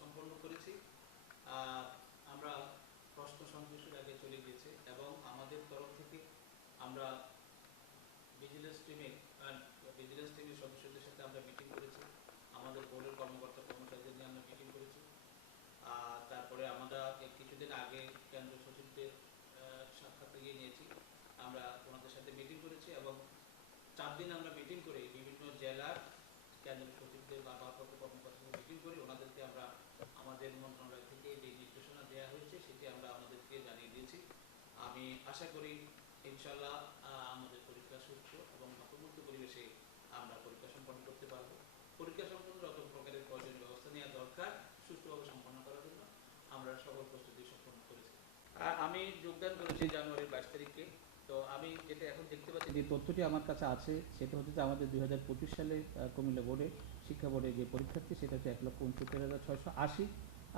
সম্পন্ন করেছি। আহ, আমরা প্রশ্ন সংশ্লিষ্ট আগে চলে গিয়েছে এবং আমাদের তরফ থেকে আমরা ভিজিলেন্স টিমের সদস্যদের সাথে আমরা মিটিং করেছি, আমাদের বোর্ডের কর্মকর্তা কর্মচারীদের নিয়ে আমরা মিটিং করেছি। তারপরে আমরা কিছুদিন আগে কেন্দ্রীয় সচিবদের সাক্ষাৎ নিয়েছি, আমরা ওনাদের সাথে মিটিং করেছি এবং 4 দিন আমরা মিটিং করে বিভিন্ন জেলার কেন্দ্রীয় সচিবদের বা ভারপ্রাপ্ত কর্মকর্তাদের মিটিং করে ওনাদেরকে আমরা আমাদের মন্ত্রণালয় থেকে যে নির্দেশনা দেওয়া হয়েছে সেটি আমরা আমাদেরকে জানিয়ে দিয়েছি। আমি আশা করি ইনশাল্লাহ আমাদের পরীক্ষা সুষ্ঠু এবং ন্যায়সঙ্গত পরিবেশে আমরা পরীক্ষা সম্পন্ন করতে পারবো। পরীক্ষা সম্পন্ন যত প্রকারের প্রয়োজনীয় ব্যবস্থা নেওয়া দরকার সুষ্ঠুভাবে সম্পন্ন করার জন্য আমরা সকল প্রস্তুতি সম্পন্ন করেছি। আমি যোগদান করেছি জানুয়ারির 22 তারিখে। তো আমি যেটা এখন দেখতে পাচ্ছি যে তথ্যটি আমার কাছে আছে সেটা হচ্ছে যে আমাদের 2025 সালে কুমিল্লা বোর্ডে শিক্ষা বোর্ডে যে পরীক্ষার্থী সেটা হচ্ছে 1,69,680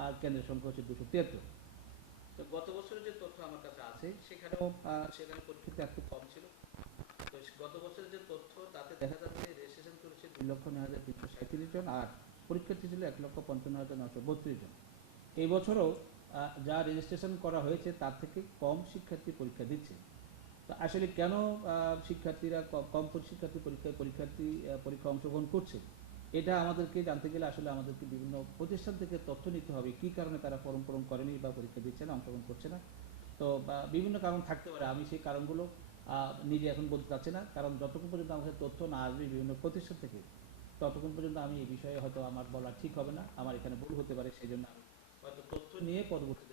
আর কেন্দ্রের সংখ্যা হচ্ছে 273। তো গত বছরের যে তথ্য আমার কাছে আছে সেখানে পরীক্ষিত একটু কম ছিল। তো গত বছরের যে তথ্য তাতে দেখা যাচ্ছে রেজিস্ট্রেশন করেছে 2,09,337 জন আর পরীক্ষার্থী ছিল 1,55,932 জন। এই বছরও যা রেজিস্ট্রেশন করা হয়েছে তার থেকে কম শিক্ষার্থী পরীক্ষা দিচ্ছে। তো আসলে কেন শিক্ষার্থীরা কম শিক্ষার্থী পরীক্ষা অংশগ্রহণ করছে এটা আমাদেরকে জানতে গেলে আসলে আমাদেরকে বিভিন্ন প্রতিষ্ঠান থেকে তথ্য নিতে হবে কি কারণে তারা ফর্ম পূরণ করেনি বা পরীক্ষা দিচ্ছে না, অংশগ্রহণ করছে না। তো বিভিন্ন কারণ থাকতে পারে, আমি সেই কারণগুলো নিজে এখন বলতে চাচ্ছি না, কারণ যতক্ষণ পর্যন্ত আমাদের তথ্য না আসবে বিভিন্ন প্রতিষ্ঠান থেকে ততক্ষণ পর্যন্ত আমি এই বিষয়ে হয়তো আমার বলা ঠিক হবে না, আমার এখানে ভুল হতে পারে, সেই জন্য আমি হয়তো তথ্য নিয়ে পরবর্তীতে